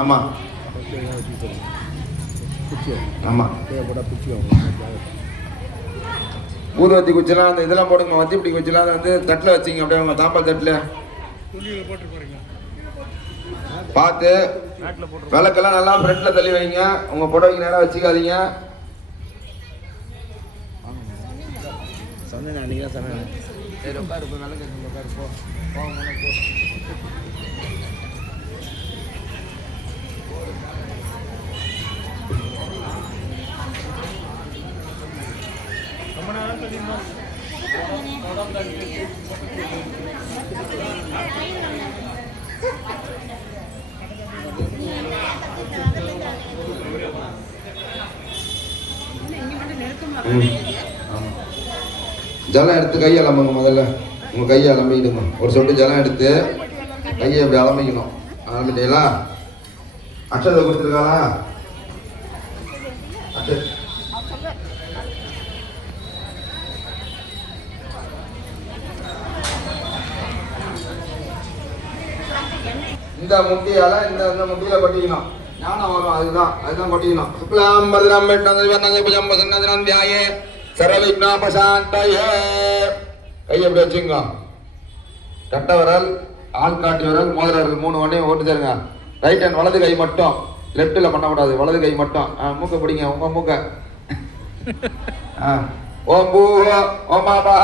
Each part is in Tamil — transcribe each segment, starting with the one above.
ஆமாம் ஆமாம். ஊதுவத்தி குச்சிலாம் அந்த இதெல்லாம் போடுங்க. வத்தி பிடி குச்சிலாம் வந்து தட்டில் வச்சிங்க அப்படியே உங்கள் தாம்பால் தட்டில் பார்த்து. விளக்கெல்லாம் நல்லா ஃப்ரண்ட்டில் தள்ளி வைங்க. உங்கள் புடவைக்கு நேராக வச்சுக்காதீங்க. சரி உட்காரு, நல்ல கேட்குங்க, உட்காரு போ. ஜலம் எடுத்து கையை அலம்புங்க. முதல்ல உங்கள் கையை அலம்பிக்கிடுங்க. ஒரு சொட்டு ஜலம் எடுத்து கையை இப்படி அலம்பிக்கணும். அலம்பிட்டீங்களா? அக்ஷதை கொடுத்துருக்காளா? இந்த முட்டியால இந்த முட்டியில கொட்டிக்கணும். ஞானம் வரும். அதுதான் கொட்டிக்கணும். சுக்லாம் பரதரம் விஷ்ணு தியாயே சர்வவிக்னோபசாந்தயே. கையை எப்படி வச்சுங்க. கட்ட விரல், ஆள் காட்டி விரல், மோதிர விரல் 3 ஒன்றையும் ஓட்டு தருங்க. ரைட் ஹேண்ட் வலது கை மட்டும், லெஃப்டில் பண்ணக்கூடாது. வலது கை மட்டும். மூக்க பிடிங்க. உங்க மூக்க. ஓம் பூ ஓம் ஆபா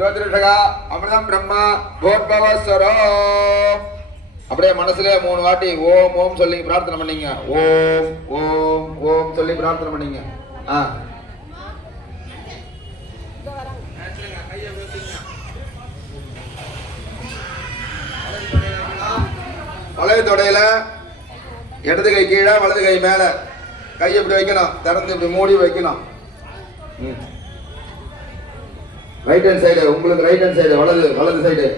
ஜோதிஷகா அமிர்தம் பிரம்மா கோட்பவஸ்வரோ. அப்படியே மனசுல 3 வாட்டி ஓம் ஓம் சொல்லி பிரார்த்தனை பண்ணீங்க. ஓம் ஓம் ஓம் சொல்லி பிரார்த்தனை பண்ணீங்க. வலது தொடையில இடது கை கீழே, வலது கை மேல. கையை இப்படி வைக்கணும். திறந்து இப்படி மூடி வைக்கணும். Right hand side. உங்களுக்கு ரைட் ஹேண்ட் சைடு, வலது சைடு.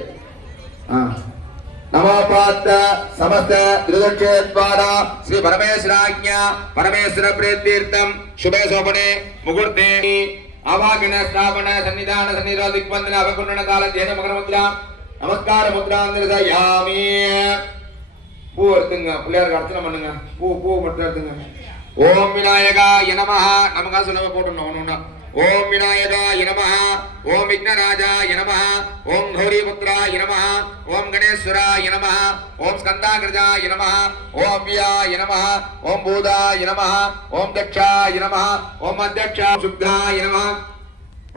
नमोपात समस्त त्रिदक्षेद्वारा श्री परमेश्वराज्ञा परमेश्वर प्रीत्यर्थम शुभे सोपने मुहूर्ते आवागन स्थापन सन्निधान सन्निधो दिग्बंधन अवकुंडन काल ध्यान मकर मुद्रा नमस्कार मुद्रा निर्दयामि. பூ எடுத்துங்க. பிள்ளையாருக்கு அர்ச்சனை பண்ணுங்க. பூ மட்டும் எடுத்துங்க. ஓம் விநாயகாய நமஹ. நமக்கா சொல்ல போட்டுறோம் ஒண்ணு. ஓம் விநாயகாய நமஹ. ஓம் விக்னராஜாய நமஹ. ஓம் கௌரிபுத்ராய நமஹ. ஓம் கணேஸ்வராய நமஹ. ஓம் ஸ்கந்தாகிருஜாய நமஹ. ஓம் அவ்யாய நமஹ. ஓம் பூதாய நமஹ. ஓம் தக்ஷாய நமஹ. ஓம் அத்யக்ஷா சுத்தாய நமஹ.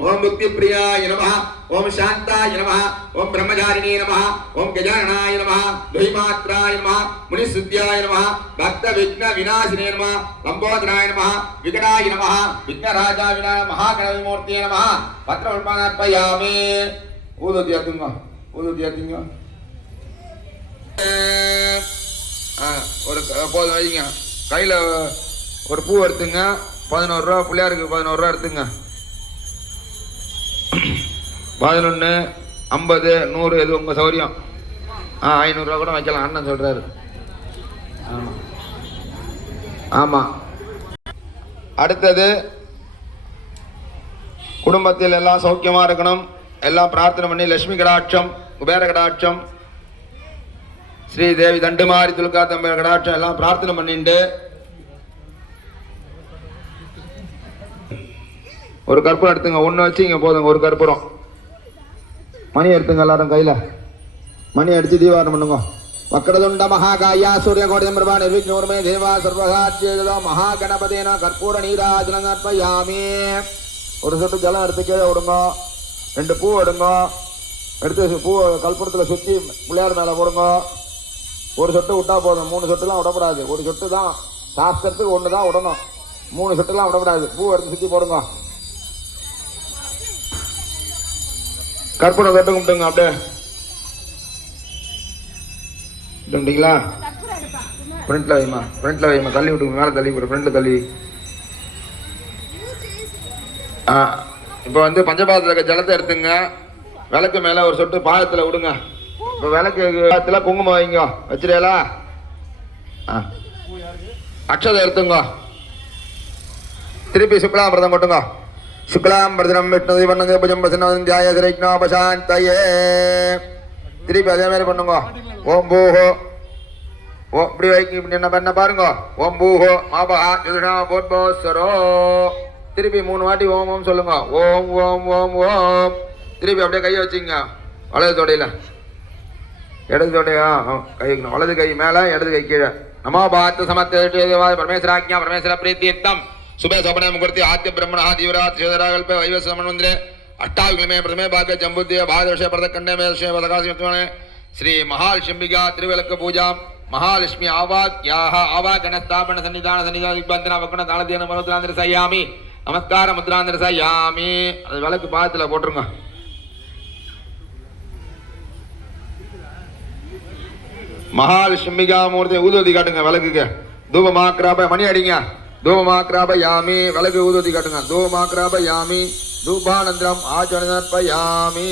ओम मुक्ति प्रियाय नमः. ओम शांताय नमः. ओम ब्रह्मचारिणे नमः. ओम गजाननाय नमः. द्वैमात्राय नमः. मुनिसुद्ध्याय नमः. भक्त विघ्न विनाशिने नमः. लंबोदराय नमः. विकटाय नमः. विघ्नराजा विना महागणविमूर्तये नमः. पत्रपुष्पाणर्पयामि. ஊதுதியா திங்க. ஒரு போதும் வைங்க. கையில் ஒரு பூ எடுத்துங்க. 11 ரூபா. பிள்ளையாருக்கு 11 ரூபா எடுத்துங்க. 11 50 100 எது உங்கள் சௌரியம். 500 ரூபா கூட வைக்கலாம். அண்ணன் சொல்கிறாரு. ஆமாம். அடுத்தது குடும்பத்தில் எல்லாம் சௌக்கியமாக இருக்கணும். எல்லாம் பிரார்த்தனை பண்ணி லட்சுமி கடாட்சம், குபேர கடாட்சம், ஸ்ரீதேவி தண்டுமாரி துலுக்கா தம்பி கடாட்சம் எல்லாம் பிரார்த்தனை பண்ணிட்டு ஒரு கற்பூரம் எடுத்துங்க. ஒன்று வச்சுங்க போதுங்க. ஒரு கற்பூரம். மணி எடுத்துங்க. எல்லாரும் கையில் மணி அடித்து தீபாவளி பண்ணுங்க. வக்ரதுண்ட மகாகாயா சூரிய கோடி பிரபா நிர்விக்னோர்மே தேவா சர்வகாத்யோ மகாகணபதேன கற்பூர நீராஜனம் அர்ப்பயாமி. ஒரு சொட்டு ஜலம் எடுத்து கீழே விடுங்க. 2 பூ எடுங்க. எடுத்து பூ கற்பூரத்தில் சுற்றி பிள்ளையார் மேலே போடுங்க. ஒரு சொட்டு விட்டா போதும். 3 சொட்டுலாம் விடக்கூடாது. ஒரு சொட்டு தான் சாஸ்திரத்துக்கு. 1 தான் விடணும். 3 சொட்டுலாம் விடக்கூடாது. பூ எடுத்து சுற்றி போடுங்க. கற்பூரம் கட்டு கும்பிட்டுங்க. அப்படியே கும்பிட்டீங்களா? ஃப்ரண்ட்ல வைமா. தள்ளி விட்டுங்க. மேலே தள்ளி விடு. ஃப்ரண்ட்ல தள்ளி. இப்போ வந்து பஞ்சபாதத்தில் இருக்க ஜலத்தை எடுத்துங்க. விளக்கு மேலே ஒரு சொட்டு பாதத்தில் விடுங்க. இப்போ விளக்கு பாதத்தில் குங்குமம் வைங்க. வச்சிருக்கா? அக்ஷதை எடுத்துங்க. திருப்பி சுக்லாமிரதம் கொட்டுங்க. சுக்லாமிரதம் விஷ்ணு வண்ண புஜம் பிரசன்னம் தியாய விக்னோபசாந்தயே. திருப்பி அதே மாதிரி பண்ணுங்க. ஓம் பூஹோ ஓ இப்படி வைக்க இப்படி என்ன பண்ண பாருங்க. ஓம் பூஹோ மாபஹா யுதுஷா போத்போஸ்வரோ. திருப்பி 3 வாட்டி ஓம் ஓம் சொல்லுங்க. ஓம் ஓம் ஓம் ஓம். திருப்பி அப்படியே கையை வச்சுங்க. வலது தொடையில இடது தொடையா கை வைக்கணும். வலது கை மேல இடது கை கீழே. நமோ பாத்த சமத்த பரமேஸ்வராஜ்ஞா பரமேஸ்வர பிரீத்தீர்த்தம் சுபே சோபன முகூர்த்தி ஆத்ய பிரம்மணா தீவிராத் சிவதராகல்ப வைவசமன்வந்திரே அஷ்டாவிக்லமே பிரதமே பாக ஜம்புத்திய பாதவர்ஷ பரதக்கண்டே மேதர்ஷே பதகாசிமத்வனே ஸ்ரீ மகாலட்சுமிகா திருவிளக்கு பூஜா மகாலட்சுமி ஆவாக்யாக ஆவாகன ஸ்தாபன சன்னிதான சன்னிதான திக்பந்தன வக்கண தாளத்தியான மருத்ராந்திர சையாமி நமஸ்கார முத்ராந்திர சையாமி. அது விளக்கு பாதத்தில் போட்டுருங்க. மகாலட்சுமிகா மூர்த்தி ஊதுவதி காட்டுங்க விளக்குக்கு. தூபமாக்ராப மணி அடிங்க. தூபமாக்ராப யாமி விளக்கு ஊதுவதி காட்டுங்க. தூபமாக்ராப யாமி தூபானந்திரம் ஆச்சரணப்ப யாமி.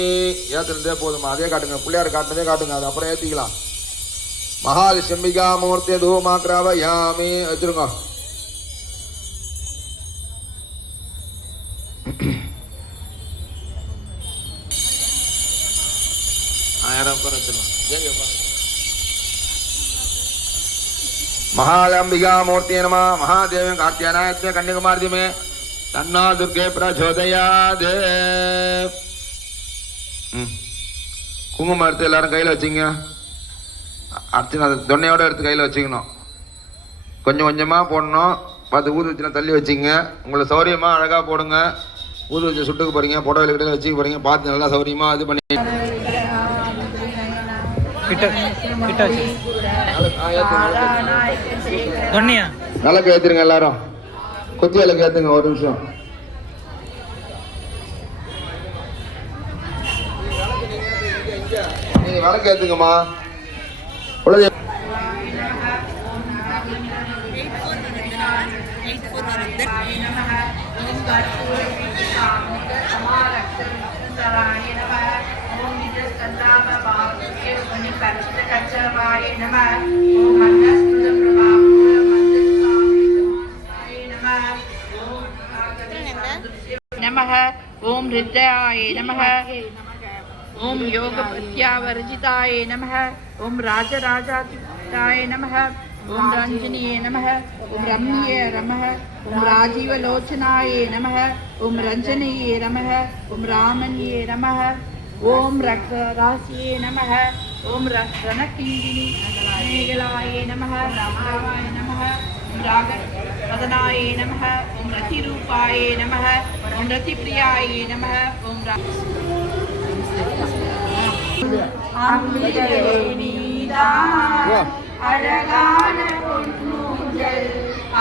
ஏத்துனதே போதுமா அதே காட்டுங்க. பிள்ளையார் காட்டுனதே காட்டுங்க. அது அப்புறம் ஏத்திக்கலாம். மகாலட்சுமிகா மூர்த்தி தூபமாக்ராப யாமி வச்சிருங்க. महालंबिका मूर्ति नमः. महादेव कात्यायनाय कन्याकुमारी में तन्ना दुर्गे प्रचोदयात्. குங்குமம் எடுத்து எல்லாரும் கையில் வச்சுங்க. அர்ச்சனை தொன்னையோட எடுத்து கையில் வச்சுக்கணும். கொஞ்சம் கொஞ்சமாக போடணும். பார்த்து ஊதுவச்சினா தள்ளி வச்சுங்க. உங்களை சௌரியமாக அழகாக போடுங்க. ஊதுவச்சி சுட்டுக்கு போகிறீங்க, புடவை கிட்ட வச்சுக்க போகிறீங்க. பார்த்து நல்லா சௌரியமாக இது பண்ணி விளக்கு ஏத்துருங்க. எல்லாரும் குத்தி விளக்கு ஏத்துங்க. ஒரு நிமிஷம் நீங்க விளக்கு ஏத்துங்கம்மா. உலக नमः. ओम हृदयाय नमः. ओम योग प्रत्यावर्जिताय नमः. ओम राजराजाय नमः. ओम रंजनीय नमः. ओम रम्ये नमः. ओम राजीवलोचनाय नमः. ओम रंजनीय नमः. ओम रामन्ये नमः. ओम रक्तरास्ये नमः. ओम रणकिंगिनी मेघलाय नमः. रामाय नमः. ओम रागवदनाय नमः. ओम रतिरूपाय नमः. ओम रतिप्रियाय नमः. ओम அழகான பொன்னூஞ்சல்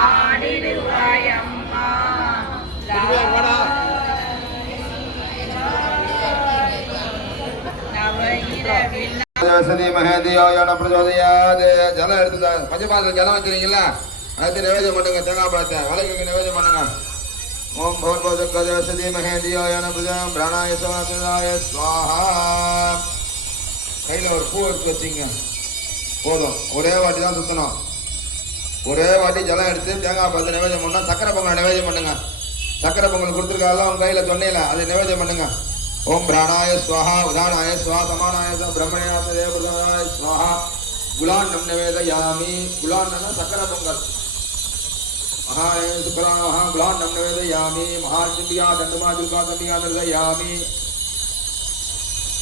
ஆடிடுவாய் அம்மா. ஜலம் எடுத்து பஞ்சபாத்திரம் ஜலம் வச்சுருக்கீங்களா? அடுத்து நிவேதம் பண்ணுங்க. தேங்காய் பழத்தை விளக்குக்கு நிவேதம் பண்ணுங்க. ஓம் பகவத்வசதி மகேந்தியோயான பிரஜம் பிராணாய சமாதாய ஸ்வாஹா. கையில் ஒரு பூ எடுத்து வச்சிங்க. போதும். ஒரே வாட்டி தான் சுற்றணும். ஒரே வாட்டி ஜலம் எடுத்து தேங்காய் பழத்தை நிவேதம் பண்ணால் சக்கரை பொங்கல் நிவேதம் பண்ணுங்க. சக்கரை பொங்கல் கொடுத்துருக்காலும் உங்க கையில் சொன்னீங்கள அதை நிவேதம் பண்ணுங்க. ஓம் பிராணாய ஸ்வாஹா உதானாய ஸ்வா சமானாய பிரம்மணாய தேவதாய ஸ்வாஹா. குலாண்டம் நிவேதயாமி. குலாண்டம்னா சக்கரை பொங்கல். महाय सुखराः गुलान्नं निवेदयामि. महाचंडिका दंडमा दुर्गा चंडिका निर्दयामि.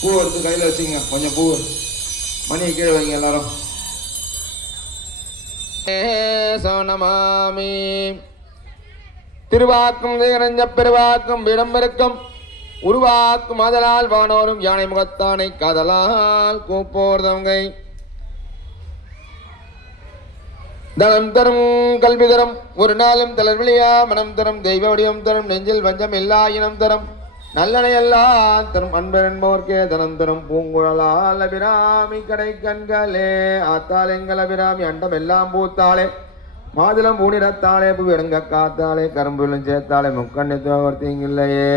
பூ எடுத்து கையில் வச்சுங்க. கொஞ்சம் பூ மணி கீழே வைங்க எல்லாரும். சோனமாமி. திருவாக்கும் திகரஞ்ச பெருவாக்கும் விடம்பெருக்கும் உருவாக்கும் அதலால் வானோரும் யானை முகத்தானை காதலால் கூப்போர் தங்கை தனம் தரும் கல்வி தரும் ஒரு நாளும் தளர்விழியா மனம் தரும் தெய்வ வடிவம் தரும் நெஞ்சில் வஞ்சம் எல்லா இனம் தரும் நல்லனை எல்லாம் தரும் அன்பர் என்பவர்க்கே தனம் தரும் பூங்குழலால் அபிராமி கடை கண்களே ஆத்தாள் எங்கள் அபிராமி அண்டம் எல்லாம் பூத்தாளே மாதுளம் பூனிடத்தாளே புவிடங்க காத்தாளே கரும்புலும் சேர்த்தாளே முக்கண்ணித்தோர்த்திங்கில்லையே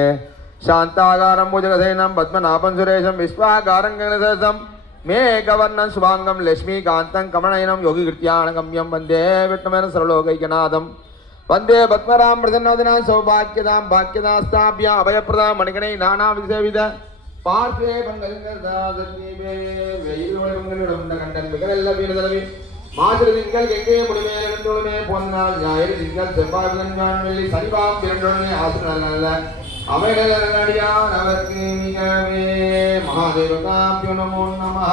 சாந்தாகாரம் பூஜகசேனம் பத்மநாபம் சுரேஷம் விஸ்வாகாரங்கசம் मे गवर्णं शुभांगम लक्ष्मी कांतं कमलनयनं योगी कृत्यानगम्यं वंदे विष्णुमेन सर्वलोकैकनाथं वंदे पद्मराम प्रसन्नवदनां सौभाग्यदां भाग्यदास्ताभ्यां अभयप्रदां मणिगणै नानाविधविध पार्श्वे पंगलंगदादर्नीवे वेयिलोळमंगलुडं कण्डं विकरल्ल वीरदलवि மாசிறு திங்கள் கெங்கே முடிமே இரண்டுமே பொன்னால் ஞாயிறு திங்கள் செவ்வாய் புதன் வெள்ளி சனிபாம் இரண்டுமே ஆசிரியர் நல்ல அவைகள் அடியான் அவர்க்கு மிகவே மகாதேவதாப்யோ நமோ நமः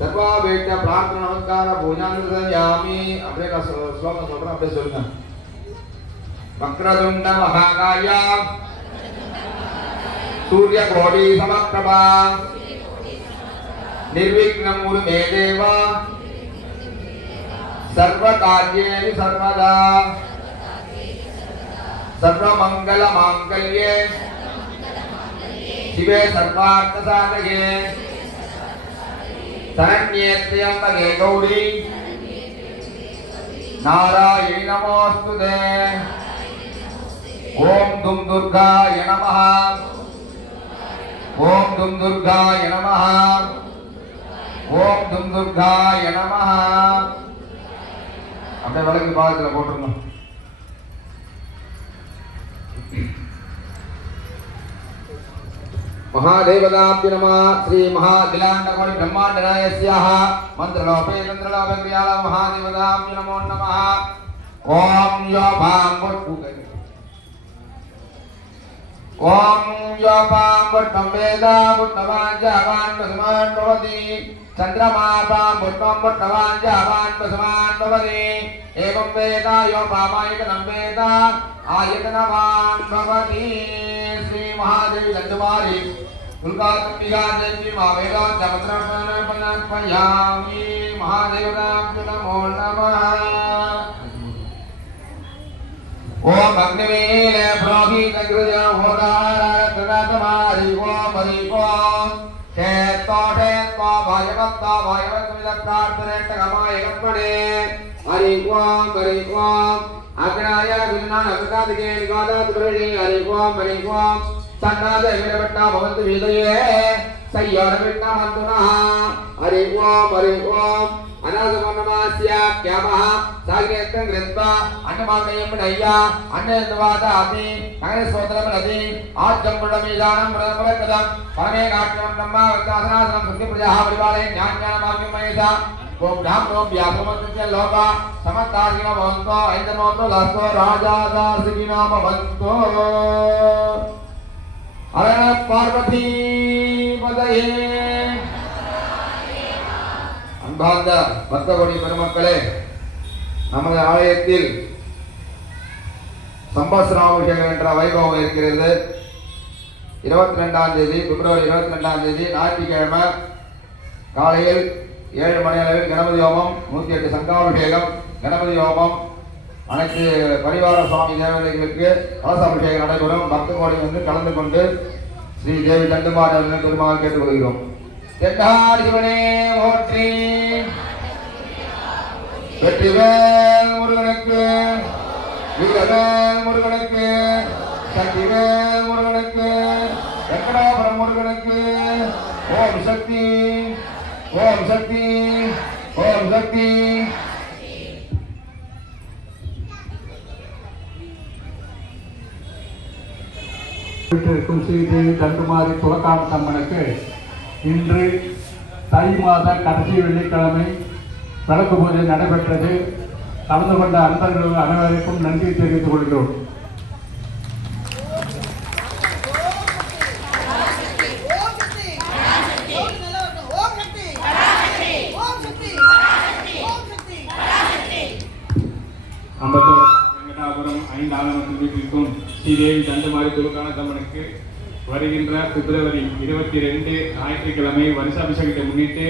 சர்வா வேட்ட பிரார்த்தன நமஸ்கார பூஜாந்தயாமி அப்படியே நான் ஸ்லோகம் சொல்றேன் அப்படியே சொல்லுங்க. வக்ரதுண்ட மகாகாய சூரியகோடி சமப்பிரபா நிர்விக்னம் குரு மே தேவா சர்வகார்யேஷு சர்வதா சர்வமங்கல மாங்கல்யே சிவே சர்வார்த்த சாதகே சரண்யே த்ர்யம்பகே கௌரி நாராயணி நமோஸ்துதே. ஓம் தும் துர்காய நமः ஓம் தும் துர்காய நமः ஓம் தும் துர்காய நமः. அப்படியே வழக்கு பாதத்தில் போட்டுருங்க. महादेवताभ्यो नमः. श्री महादिलांडकोटि ब्रह्मांडनायस्याः मंत्रलोपे तंत्रलोपे क्रियाला महादेवताभ्यो नमो नमः. ओम योपां वेदा बुद्धवान् जावान् पशुमान् भवति चन्द्रमापां बुद्धं बुद्धवान् जावान् पशुमान् भवति एवं वेदा योपामायतनं वेदा आयतनवान् भवति. श्री महादेवी दंडमारी दुर्गात्मिका देवी महावेदा जपत्रपयामि महादेवताभ्यो नमो नमः. ओम अग्निवीर प्रोहित गृह होरारतनातमारि ओम हरि ओम क्षेत्तो भयवत्त प्रार्थनेट्टगमाय गम्मणे हरि ओम अग्नाय विज्ञान अग्नादिके निगादात् प्रवेशे हरि ओम सन्नाद विरवट्टा भवन्तु वेदये सय्योरविट्टा मन्तुनः हरि ओम अनादमनमास्य क्यामः साग्रेत्तं कृत्वा अन्नमाग्नेयं नय्या अन्नद्वादाति नगरस्तोत्रमनदि आज्जम्बुडमीदानं ब्रह्मवक्कदं परमे काट्यं ब्रह्मा वक्तासनासनं सत्यप्रजाः परिपालये ज्ञानमाग्यं मयसा ओम ब्राह्मणो व्यासमस्य लोका समतार्गिनो भवन्तो ऐन्दनोतो लस्तो राजादार्सिगिनो भवन्तो. हरण पार्वती पदये. அன்பார்ந்த பக்தகோடி பெருமக்களே, நமது ஆலயத்தில் சம்பத்சராபிஷேகம் என்ற வைபவம் இருக்கிறது. 22ஆம் தேதி பிப்ரவரி 22ஆம் தேதி ஞாயிற்றுக்கிழமை காலையில் 7 மணி அளவில் கணபதி ஹோமம், 108 சங்காபிஷேகம், கணபதி ஹோமம், அனைத்து பரிவார சுவாமி தேவதைகளுக்கு கலசாபிஷேகம் நடைபெறும். பக்தகோடி வந்து கலந்து கொண்டு ஸ்ரீ தேவி தண்டுமாரி பெருமாள் கேட்டுக்கொள்கிறோம். தென்னாடு சிவனே போற்றி. வெற்றிவேல் முருகனுக்கு, வீரவேல் முருகனுக்கு, சக்திவேல் முருகனுக்கு, வெங்கடாபுரம் முருகனுக்கு. ஓம் சக்தி, ஓம் சக்தி, ஓம் சக்தி. வீட்டிற்கும் ஸ்ரீதேவி தண்டுமாரி துலக்காமத்தம்மனுக்கு இன்று தை மாத கடைசி வெள்ளிக்கிழமை விளக்கு பூஜை நடைபெற்றது. கலந்து கொண்ட அன்பர்கள் அனைவருக்கும் நன்றி தெரிவித்துக் கொள்கிறோம். வெங்கடாபுரம் 5 ஆலமரத்தில் வீட்டிற்கும் ஸ்ரீதேவி தண்டுமாரி துலக்காமத்தம்மனுக்கு வருகின்ற பிப்ரவரி 22 ஞாயிற்றுக்கிழமை வருஷாபிஷேகத்தை முன்னிட்டு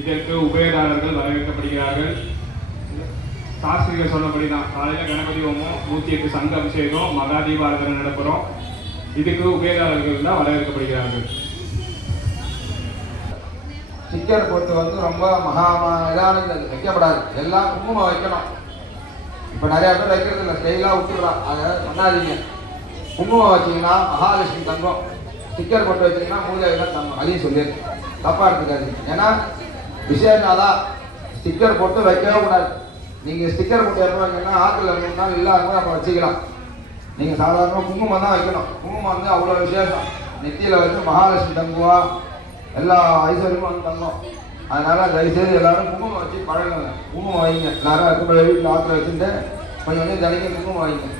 இதற்கு உபயதாரர்கள் வரவேற்கப்படுகிறார்கள். சாஸ்திரிகள் சொன்னபடி தான் காலையில் கணபதி ஹோமம், 108 சங்க அபிஷேகம், மகா தீபாராதனை நடப்புறோம். இதுக்கு உபயதாரர்கள் தான் வரவேற்கப்படுகிறார்கள். ஸ்டிக்கர் போட்டு வந்து ரொம்ப இதான வைக்கப்படாது, எல்லாம் குங்குமம் வைக்கணும். இப்போ நிறைய பேர் வைக்கிறது இல்லை, ஸ்டைலாக விட்டுக்கலாம். அதை பண்ணாதீங்க. குங்குமம் வச்சிங்கன்னா மகாலட்சுமி தங்கம், ஸ்டிக்கர் போட்டு வச்சிங்கன்னா மூதேவி தான் தங்கம். அதையும் சொல்லி தப்பாக எடுத்துக்காதீங்க. ஏன்னா விசேஷனாதான் ஸ்டிக்கர் போட்டு வைக்கவே கூடாது. நீங்கள் ஸ்டிக்கர் போட்டு எப்போ வைக்கணும்னா ஆற்றுல 3 நாள் இல்லாமல் அப்போ வச்சுக்கலாம். நீங்கள் சாதாரணமாக குங்குமம் தான் வைக்கணும். குங்குமம் வந்து அவ்வளோ விசேஷம். நெத்தியில் வந்து மகாலட்சுமி தங்குவா, எல்லா ஐஸ்வர்யமும் வந்து தங்கம். அதனால தயவுசெய்து எல்லாரும் குங்குமம் வச்சு பழகுங்க. குங்குமம் வாங்கிங்க. எல்லாரும் அதுக்கு வீட்டில் ஆற்றுல வச்சுட்டு கொஞ்சம் கொஞ்சம் தலைக்கு குங்குமம் வாங்கிங்க.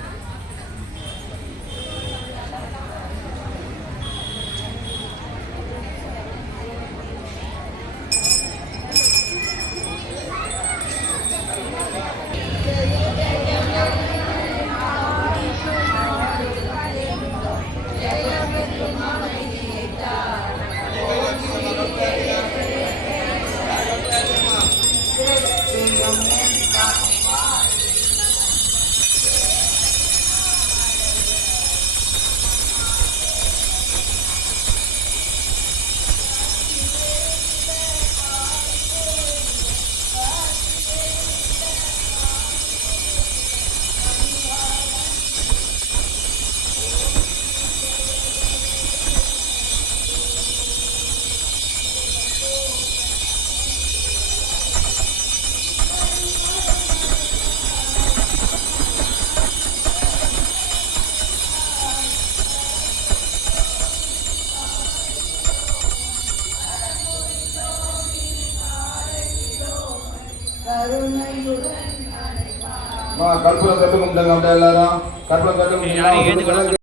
கற்பூரம் கட்டு கும்பிடுங்க. அப்படியே எல்லாரும் கற்பூரம் கட்டு கும்பிடுங்க.